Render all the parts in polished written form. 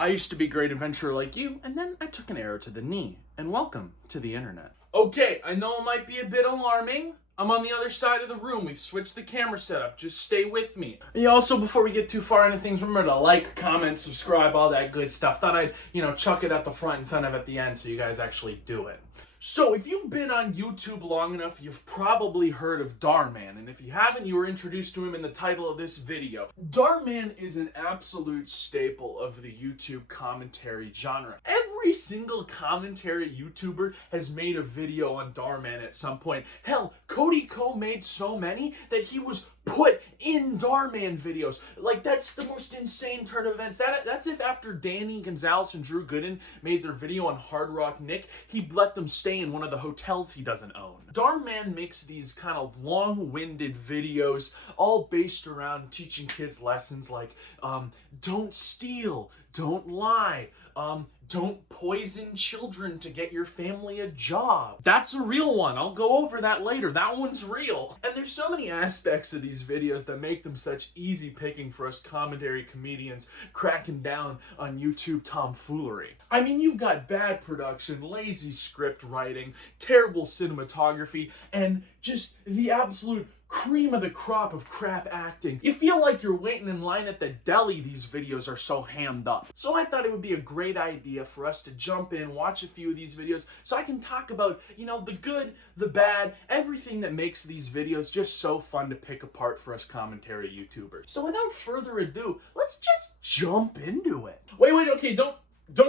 I used to be a great adventurer like you, and then I took an arrow to the knee. And welcome to the internet. Okay, I know it might be a bit alarming. I'm on the other side of the room. We've switched the camera setup. Just stay with me. And also, before we get too far into things, remember to like, comment, subscribe, all that good stuff. Thought I'd, chuck it at the front instead of at the end so you guys actually do it. So, if you've been on YouTube long enough, you've probably heard of Dhar Mann, and if you haven't, you were introduced to him in the title of this video. Dhar Mann is an absolute staple of the YouTube commentary genre. Every single commentary YouTuber has made a video on Dhar Mann at some point. Hell, Cody Ko made so many that he was put in Dhar Mann videos. Like, that's the most insane turn of events. That's if after Danny Gonzalez and Drew Gooden made their video on Hard Rock Nick, he let them stay in one of the hotels he doesn't own. Dhar Mann makes these kind of long-winded videos, all based around teaching kids lessons like, don't steal, don't lie, don't poison children to get your family a job. That's a real one. I'll go over that later. That one's real. And there's so many aspects of these videos that make them such easy picking for us commentary comedians cracking down on YouTube tomfoolery. I mean, you've got bad production, lazy script writing, terrible cinematography, and just the absolute cream of the crop of crap acting. You feel like you're waiting in line at the deli, these videos are so hammed up. So I thought it would be a great idea for us to jump in, watch a few of these videos, so I can talk about, the good, the bad, everything that makes these videos just so fun to pick apart for us commentary YouTubers. So without further ado, let's just jump into it. Wait, okay, don't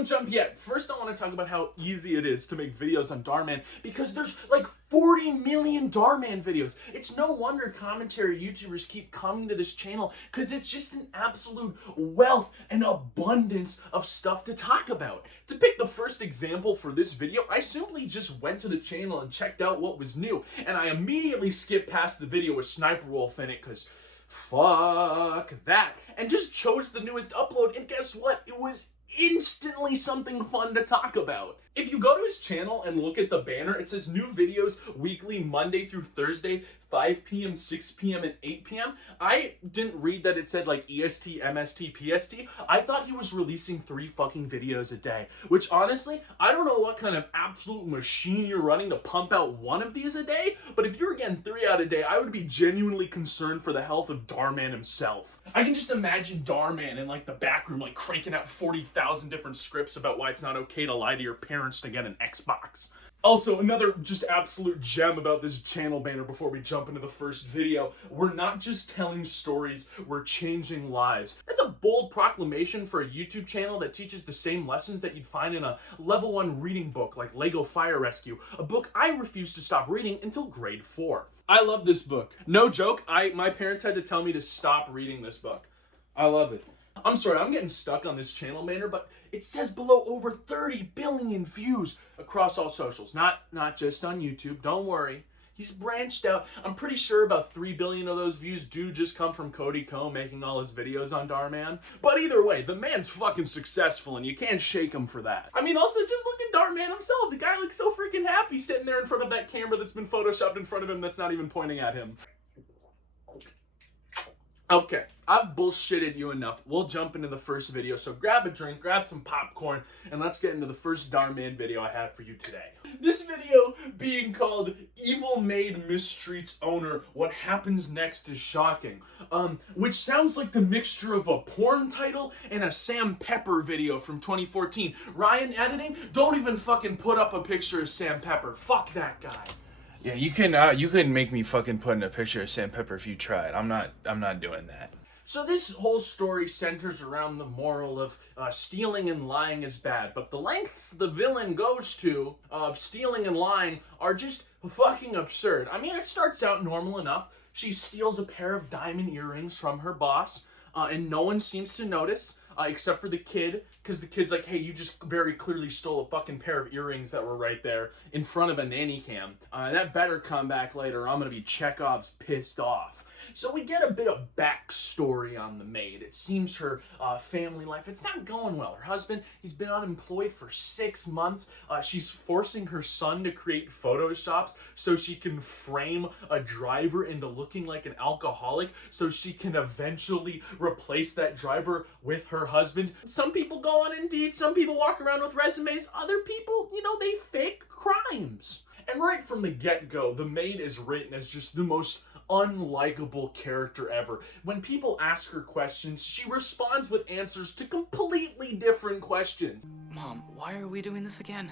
jump yet. First, I want to talk about how easy it is to make videos on Dhar Mann, because there's like 40 million Dhar Mann videos. It's no wonder commentary YouTubers keep coming to this channel, because it's just an absolute wealth and abundance of stuff to talk about. To pick the first example for this video, I simply just went to the channel and checked out what was new, and I immediately skipped past the video with Sniper Wolf in it, because fuck that, and just chose the newest upload, and guess what? It was instantly something fun to talk about. If you go to his channel and look at the banner, it says new videos weekly Monday through Thursday, 5 p.m., 6 p.m., and 8 p.m. I didn't read that it said like EST, MST, PST. I thought he was releasing 3 fucking videos a day, which honestly, I don't know what kind of absolute machine you're running to pump out one of these a day, but if you're getting 3 out a day, I would be genuinely concerned for the health of Dhar Mann himself. I can just imagine Dhar Mann in like the back room, like cranking out 40,000 different scripts about why it's not okay to lie to your parents to get an Xbox. Also, another just absolute gem about this channel banner before we jump into the first video, we're not just telling stories, we're changing lives. That's a bold proclamation for a YouTube channel that teaches the same lessons that you'd find in a level 1 reading book like Lego Fire Rescue, a book I refused to stop reading until grade 4. I love this book. No joke, my parents had to tell me to stop reading this book. I love it. I'm sorry, I'm getting stuck on this channel banner, but it says below over 30 billion views across all socials. Not just on YouTube, don't worry. He's branched out. I'm pretty sure about 3 billion of those views do just come from Cody Ko making all his videos on Dhar Mann. But either way, the man's fucking successful and you can't shake him for that. I mean, also just look at Dhar Mann himself. The guy looks so freaking happy sitting there in front of that camera that's been photoshopped in front of him that's not even pointing at him. Okay, I've bullshitted you enough. We'll jump into the first video, so grab a drink, grab some popcorn, and let's get into the first Dhar Mann video I have for you today. This video being called Evil Made Mistreats Owner, What Happens Next is Shocking, which sounds like the mixture of a porn title and a Sam Pepper video from 2014. Ryan editing, don't even fucking put up a picture of Sam Pepper. Fuck that guy. Yeah, you couldn't make me fucking put in a picture of Sam Pepper if you tried. I'm not doing that. So this whole story centers around the moral of stealing and lying is bad, but the lengths the villain goes to of stealing and lying are just fucking absurd. I mean, it starts out normal enough. She steals a pair of diamond earrings from her boss, and no one seems to notice. Except for the kid, because the kid's like, hey, you just very clearly stole a fucking pair of earrings that were right there in front of a nanny cam. That better come back later, or I'm gonna be Chekhov's pissed off. So we get a bit of backstory on the maid. It seems her family life, it's not going well. Her husband, he's been unemployed for 6 months. She's forcing her son to create photoshops so she can frame a driver into looking like an alcoholic so she can eventually replace that driver with her husband. Some people go on Indeed, some people walk around with resumes, other people, they fake crimes. And right from the get-go, the maid is written as just the most unlikable character ever. When people ask her questions, she responds with answers to completely different questions. Mom, why are we doing this again?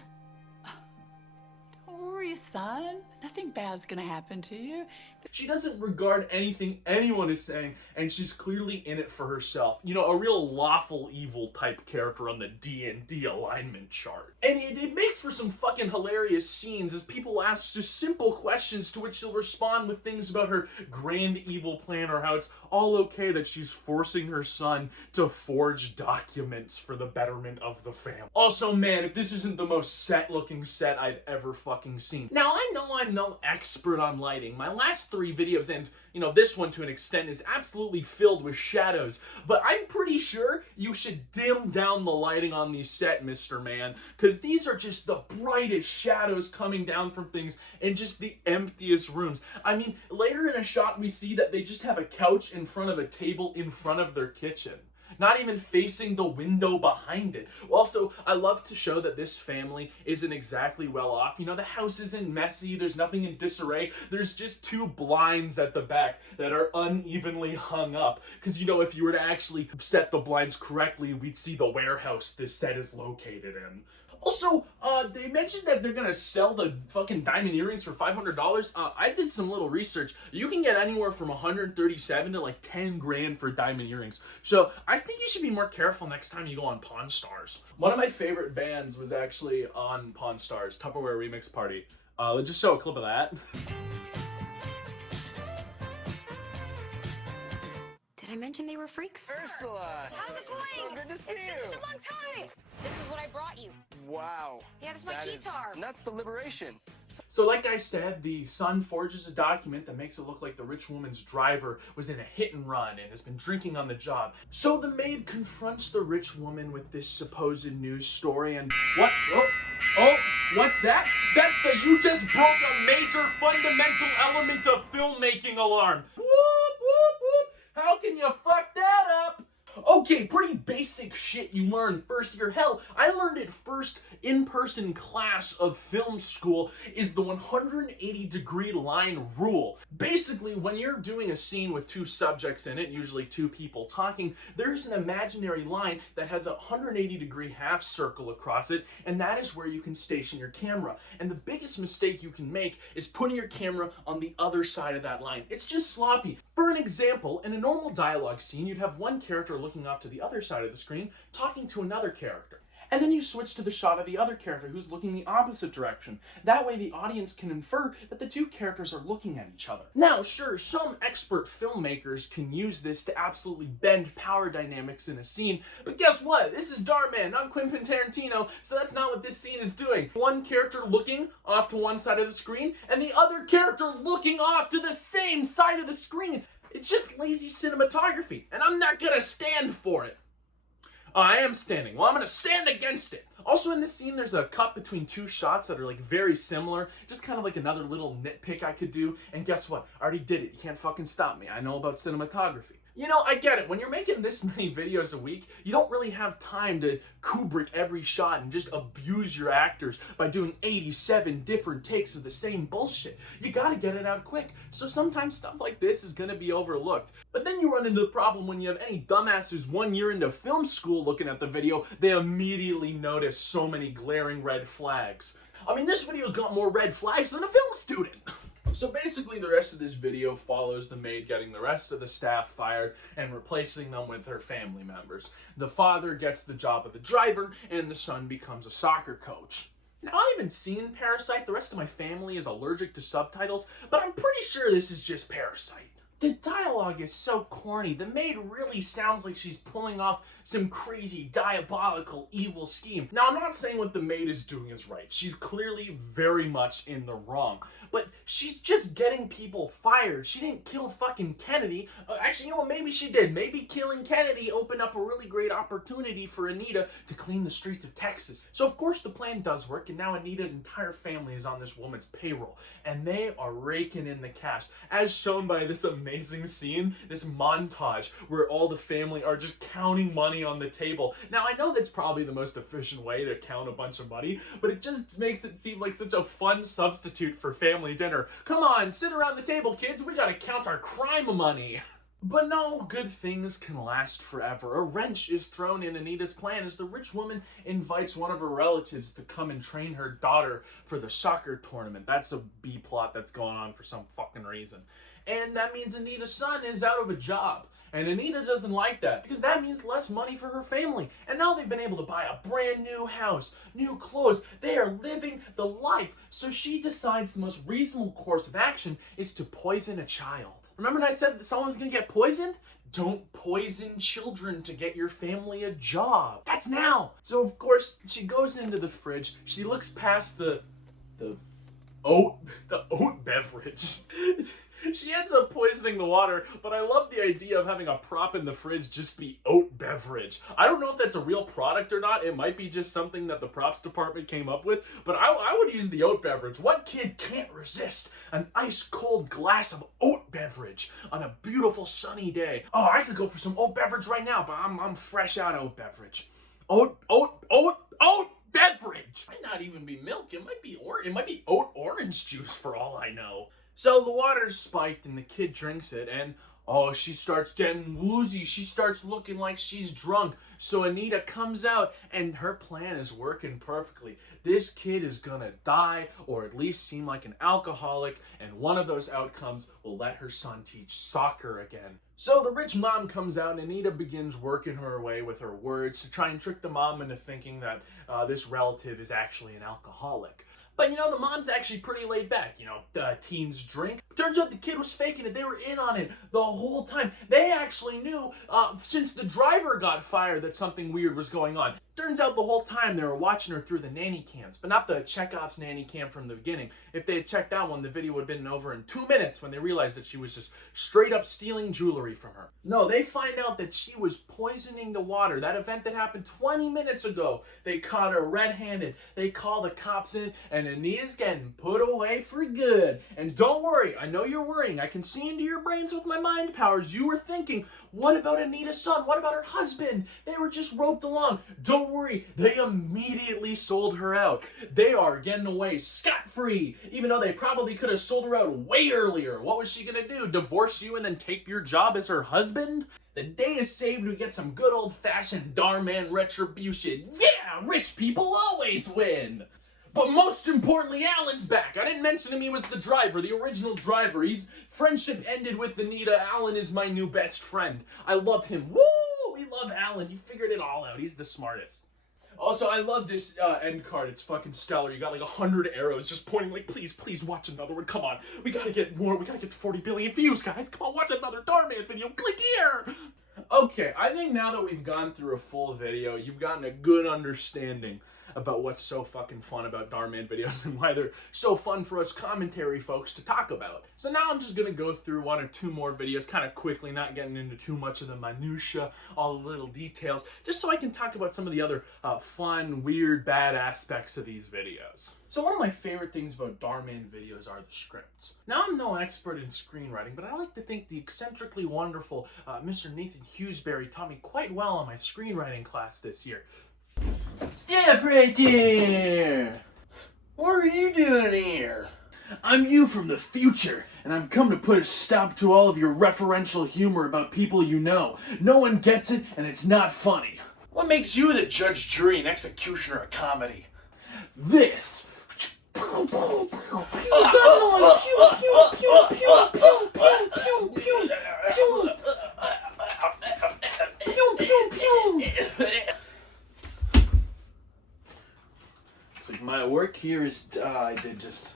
Don't worry, son. Nothing bad's gonna happen to you. She doesn't regard anything anyone is saying, and she's clearly in it for herself. A real lawful evil type character on the D&D alignment chart. And it makes for some fucking hilarious scenes as people ask just simple questions to which she'll respond with things about her grand evil plan or how it's all okay that she's forcing her son to forge documents for the betterment of the family. Also, man, if this isn't the most set-looking set I've ever fucking seen. Now, I know I'm no expert on lighting. My last 3 videos, and this one to an extent is absolutely filled with shadows, but I'm pretty sure you should dim down the lighting on these set, Mr. Man, because these are just the brightest shadows coming down from things in just the emptiest rooms. I mean, later in a shot we see that they just have a couch in front of a table in front of their kitchen. Not even facing the window behind it. Also, I love to show that this family isn't exactly well off. The house isn't messy, there's nothing in disarray. There's just 2 blinds at the back that are unevenly hung up. Because, if you were to actually set the blinds correctly, we'd see the warehouse this set is located in. Also, they mentioned that they're gonna sell the fucking diamond earrings for $500. I did some little research. You can get anywhere from $137 to like 10 grand for diamond earrings. So I think you should be more careful next time you go on Pawn Stars. One of my favorite bands was actually on Pawn Stars, Tupperware Remix Party. Let's just show a clip of that. Did I mention they were freaks? Ursula! How's it going? So good to see It's been you. such a long time. This is what I brought you. Wow. Yeah, this is my guitar. That's the liberation. So like I said, the son forges a document that makes it look like the rich woman's driver was in a hit and run and has been drinking on the job. So the maid confronts the rich woman with this supposed news story and what? Oh, what's that? That's the you just broke a major fundamental element of filmmaking alarm. Whoop, whoop, whoop. How can you fuck that up? Okay, pretty basic shit you learn first year. Hell, I learned it first in-person class of film school is the 180-degree line rule. Basically, when you're doing a scene with 2 subjects in it, usually 2 people talking, there's an imaginary line that has a 180-degree half circle across it, and that is where you can station your camera. And the biggest mistake you can make is putting your camera on the other side of that line. It's just sloppy. For an example, in a normal dialogue scene, you'd have one character looking off to the other side of the screen, talking to another character. And then you switch to the shot of the other character who's looking the opposite direction. That way the audience can infer that the 2 characters are looking at each other. Now, sure, some expert filmmakers can use this to absolutely bend power dynamics in a scene, but guess what? This is Dhar Mann, not Quentin Tarantino, so that's not what this scene is doing. One character looking off to one side of the screen, and the other character looking off to the same side of the screen. It's just lazy cinematography, and I'm not gonna stand for it. I am standing. Well, I'm gonna stand against it. Also in this scene, there's a cut between 2 shots that are like very similar. Just kind of like another little nitpick I could do. And guess what? I already did it. You can't fucking stop me. I know about cinematography. I get it. When you're making this many videos a week, you don't really have time to Kubrick every shot and just abuse your actors by doing 87 different takes of the same bullshit. You gotta get it out quick. So sometimes stuff like this is gonna be overlooked. But then you run into the problem when you have any dumbass who's 1 year into film school looking at the video, they immediately notice so many glaring red flags. I mean, this video's got more red flags than a film student. So basically the rest of this video follows the maid getting the rest of the staff fired and replacing them with her family members. The father gets the job of the driver and the son becomes a soccer coach. Now, I haven't seen Parasite. The rest of my family is allergic to subtitles, but I'm pretty sure this is just Parasite. The dialogue is so corny. The maid really sounds like she's pulling off some crazy, diabolical, evil scheme. Now, I'm not saying what the maid is doing is right. She's clearly very much in the wrong. But she's just getting people fired. She didn't kill fucking Kennedy. Actually, you know what? Maybe she did. Maybe killing Kennedy opened up a really great opportunity for Anita to clean the streets of Texas. So, of course, the plan does work, and now Anita's entire family is on this woman's payroll. And they are raking in the cash, as shown by this amazing scene, this montage, where all the family are just counting money on the table. Now, I know that's probably the most efficient way to count a bunch of money, but it just makes it seem like such a fun substitute for family dinner. Come on, sit around the table, kids. We gotta count our crime money. But no good things can last forever. A wrench is thrown in Anita's plan as the rich woman invites one of her relatives to come and train her daughter for the soccer tournament. That's a B plot that's going on for some fucking reason. And that means Anita's son is out of a job. And Anita doesn't like that because that means less money for her family. And now they've been able to buy a brand new house, new clothes. They are living the life. So she decides the most reasonable course of action is to poison a child. Remember when I said that someone's gonna get poisoned? Don't poison children to get your family a job. That's now. So of course she goes into the fridge. She looks past the oat beverage. She ends up poisoning the water, but I love the idea of having a prop in the fridge just be oat beverage. I don't know if that's a real product or not. It might be just something that the props department came up with, but I would use the oat beverage. What kid can't resist an ice cold glass of oat beverage on a beautiful sunny day? Oh, I could go for some oat beverage right now, but I'm fresh out of oat beverage. Oat beverage. Might not even be milk. It might be oat orange juice for all I know. So the water's spiked and the kid drinks it and she starts getting woozy. She starts looking like she's drunk. So Anita comes out and her plan is working perfectly. This kid is gonna die or at least seem like an alcoholic, and one of those outcomes will let her son teach soccer again. So the rich mom comes out and Anita begins working her way with her words to try and trick the mom into thinking that this relative is actually an alcoholic. But, you know, the mom's actually pretty laid back. You know, teens drink. Turns out the kid was faking it. They were in on it the whole time. They actually knew, since the driver got fired, that something weird was going on. Turns out the whole time they were watching her through the nanny cams, but not the Chekhov's nanny cam from the beginning. If they had checked that one, the video would have been over in 2 minutes when they realized that she was just straight up stealing jewelry from her. No, they find out that she was poisoning the water. That event that happened 20 minutes ago. They caught her red-handed. They call the cops in, and Anita's getting put away for good. And don't worry, I know you're worrying. I can see into your brains with my mind powers. You were thinking, what about Anita's son? What about her husband? They were just roped along. Don't worry, they immediately sold her out. They are getting away scot-free, even though they probably could have sold her out way earlier. What was she gonna do? Divorce you and then take your job as her husband? The day is saved to get some good old-fashioned Dhar Mann retribution. Yeah, rich people always win. But most importantly, Alan's back. I didn't mention him, he was the driver, the original driver. His friendship ended with Anita. Alan is my new best friend. I love him. Woo! We love Alan. He figured it all out. He's the smartest. Also, I love this end card. It's fucking stellar. You got like 100 arrows just pointing like, please, please watch another one. Come on. We gotta get more. We gotta get to 40 billion views, guys. Come on, watch another Dhar Mann video. Click here. Okay, I think now that we've gone through a full video, you've gotten a good understanding about what's so fucking fun about Dhar Mann videos and why they're so fun for us commentary folks to talk about. So now I'm just gonna go through 1 or 2 more videos kind of quickly, not getting into too much of the minutia, all the little details, just so I can talk about some of the other fun, weird, bad aspects of these videos. So one of my favorite things about Dhar Mann videos are the scripts. Now I'm no expert in screenwriting, but I like to think the eccentrically wonderful Mr. Nathan Hughesbury taught me quite well in my screenwriting class this year. Stop right there! What are you doing here? I'm you from the future, and I've come to put a stop to all of your referential humor about people you know. No one gets it, and it's not funny. What makes you the judge, jury, and executioner of comedy? This! It's like my work here is I did just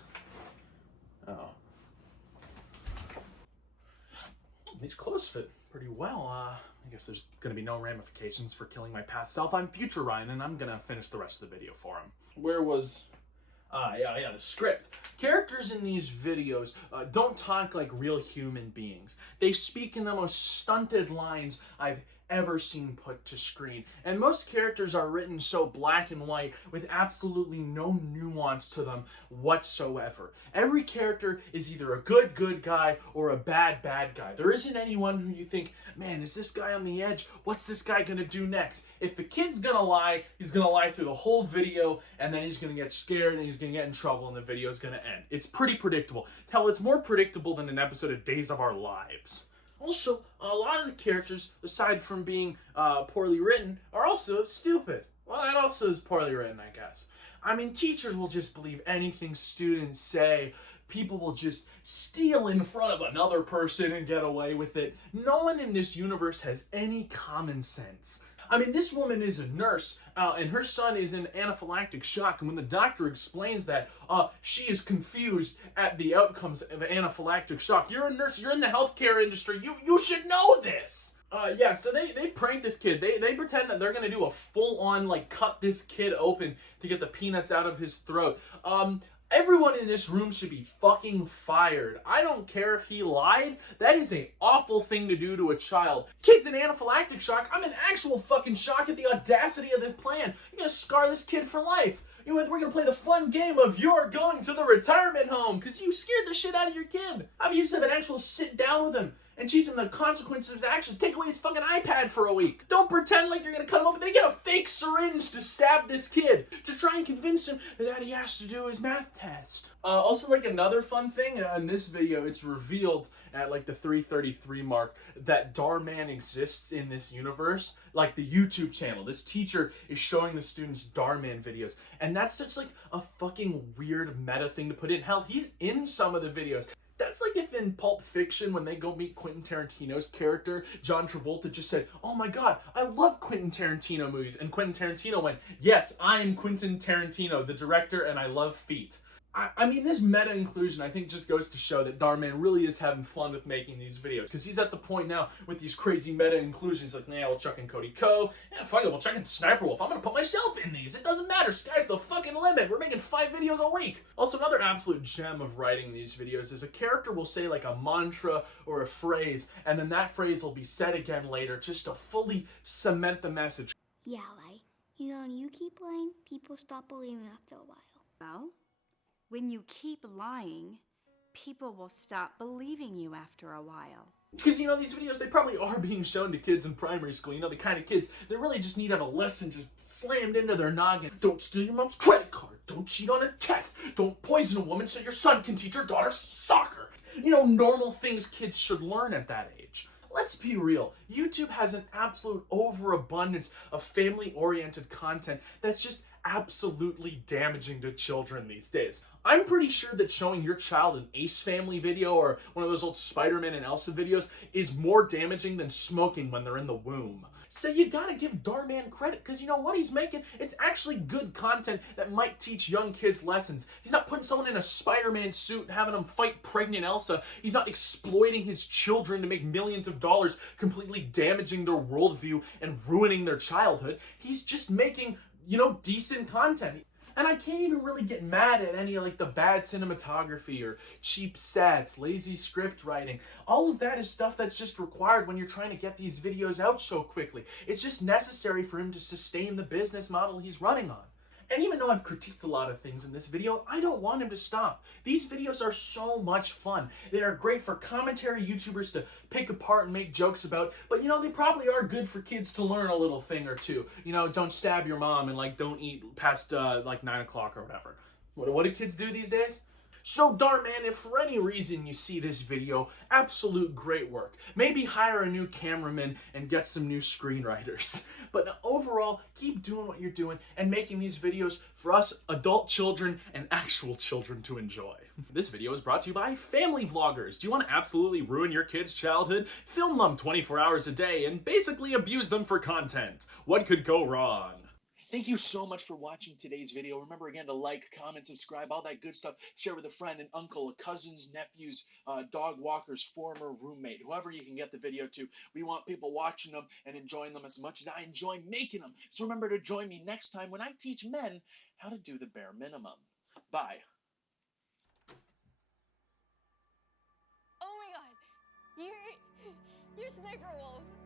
These clothes fit pretty well. I guess there's gonna be no ramifications for killing my past self. I'm future Ryan, and I'm gonna finish the rest of the video for him. Where was... the script. Characters in these videos don't talk like real human beings. They speak in the most stunted lines I've ever seen put to screen. And most characters are written so black and white with absolutely no nuance to them whatsoever. Every character is either a good guy or a bad guy. There isn't anyone who you think, man, is this guy on the edge? What's this guy gonna do next? If the kid's gonna lie, he's gonna lie through the whole video, and then he's gonna get scared and he's gonna get in trouble and the video's gonna end. It's pretty predictable. Hell, it's more predictable than an episode of Days of Our Lives. Also, a lot of the characters, aside from being poorly written, are also stupid. Well, that also is poorly written, I guess. I mean, teachers will just believe anything students say. People will just steal in front of another person and get away with it. No one in this universe has any common sense. I mean, this woman is a nurse, and her son is in anaphylactic shock, and when the doctor explains that, she is confused at the outcomes of anaphylactic shock. You're a nurse, you're in the healthcare industry, you should know this! So they prank this kid. They pretend that they're gonna do a full-on, like, cut this kid open to get the peanuts out of his throat. Everyone in this room should be fucking fired. I don't care if he lied. That is an awful thing to do to a child. Kid's in anaphylactic shock. I'm in actual fucking shock at the audacity of this plan. You're gonna scar this kid for life. We're gonna play the fun game of you're going to the retirement home because you scared the shit out of your kid. I mean, you just have an actual sit down with him and teach him the consequences of his actions. Take away his fucking iPad for a week. Don't pretend like you're gonna cut him open. They get a fake syringe to stab this kid to try and convince him that he has to do his math test. Also, like, another fun thing, in this video, it's revealed at like the 3:33 mark that Dhar Mann exists in this universe. Like the YouTube channel. This teacher is showing the students Dhar Mann videos. And that's such like a fucking weird meta thing to put in. Hell, he's in some of the videos. That's like if in Pulp Fiction, when they go meet Quentin Tarantino's character, John Travolta just said, oh my god, I love Quentin Tarantino movies. And Quentin Tarantino went, yes, I'm Quentin Tarantino, the director, and I love feet. I mean, this meta inclusion, I think, just goes to show that Dhar Mann really is having fun with making these videos. Because he's at the point now with these crazy meta inclusions, like, nah, we'll chuck in Cody Ko. Yeah, fuck it, we'll chuck in Sniper Wolf. I'm gonna put myself in these. It doesn't matter. Sky's the fucking limit. We're making 5 videos a week. Also, another absolute gem of writing these videos is a character will say, like, a mantra or a phrase, and then that phrase will be said again later just to fully cement the message. Yeah, right. When you keep lying, people stop believing after a while. Well, when you keep lying, people will stop believing you after a while. Because, these videos, they probably are being shown to kids in primary school. The kind of kids that really just need to have a lesson just slammed into their noggin. Don't steal your mom's credit card. Don't cheat on a test. Don't poison a woman so your son can teach your daughter soccer. Normal things kids should learn at that age. Let's be real. YouTube has an absolute overabundance of family-oriented content that's just absolutely damaging to children these days. I'm pretty sure that showing your child an Ace Family video or one of those old Spider-Man and Elsa videos is more damaging than smoking when they're in the womb. So you gotta give Dhar Mann credit, because what he's making, it's actually good content that might teach young kids lessons. He's not putting someone in a Spider-Man suit and having them fight pregnant Elsa. He's not exploiting his children to make millions of dollars, completely damaging their worldview and ruining their childhood. He's just making decent content. And I can't even really get mad at any of the bad cinematography or cheap sets, lazy script writing. All of that is stuff that's just required when you're trying to get these videos out so quickly. It's just necessary for him to sustain the business model he's running on. And even though I've critiqued a lot of things in this video, I don't want him to stop. These videos are so much fun. They are great for commentary YouTubers to pick apart and make jokes about, but they probably are good for kids to learn a little thing or two. Don't stab your mom and don't eat past 9 o'clock or whatever. What do kids do these days? So Dhar Mann, if for any reason you see this video, absolute great work. Maybe hire a new cameraman and get some new screenwriters. But overall, keep doing what you're doing and making these videos for us adult children and actual children to enjoy. This video is brought to you by family vloggers. Do you want to absolutely ruin your kids' childhood? Film them 24 hours a day and basically abuse them for content. What could go wrong? Thank you so much for watching today's video. Remember again to like, comment, subscribe, all that good stuff. Share with a friend, an uncle, a cousin's, nephew's, dog walker's former roommate, whoever you can get the video to. We want people watching them and enjoying them as much as I enjoy making them. So remember to join me next time when I teach men how to do the bare minimum. Bye. Oh my god, you're Sniper Wolf.